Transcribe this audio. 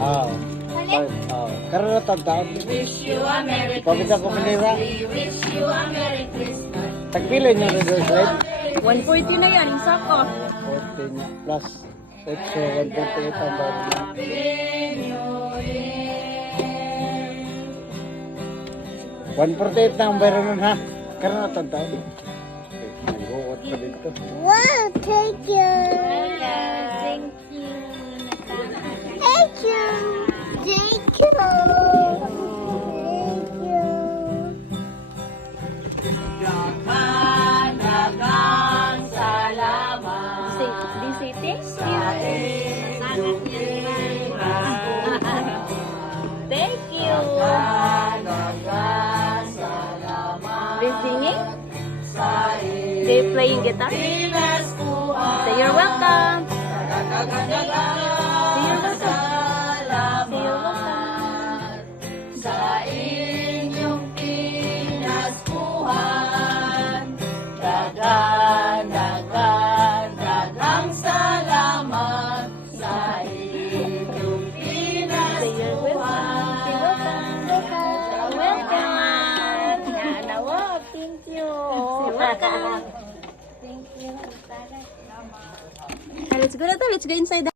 Oo. Karoon na tagtaon. Wish you a Merry Pagkita ko kanila. We wish you a Merry Christmas. Tagpilay nyo rin doon slide. 140 na yan, isa ko. 14 plus 8, so 148 ang bayan na. Happy New Year. 148 na ang bayan nun ha. Karoon na tagtaon. Nag-uwat pa dito. Wow, thank you. Thank you. Thank you. Thank you. Thank you. Dagang salamat. Di say thank Sa you. inyong pinaspuhan. Thank you. Dagang salamat. They singing? Sa They playing guitar? pinaspuhan. Say you're welcome. Dagang Say you're welcome. salamat. Say you're welcome. Sa inyong pinaspuhan. Dagang salamat. Sa inyong Say you're welcome. Say welcome. Welcome. Welcome. Yan, wow, thank you. Say welcome. Thank you. Let's go na to. Let's go inside.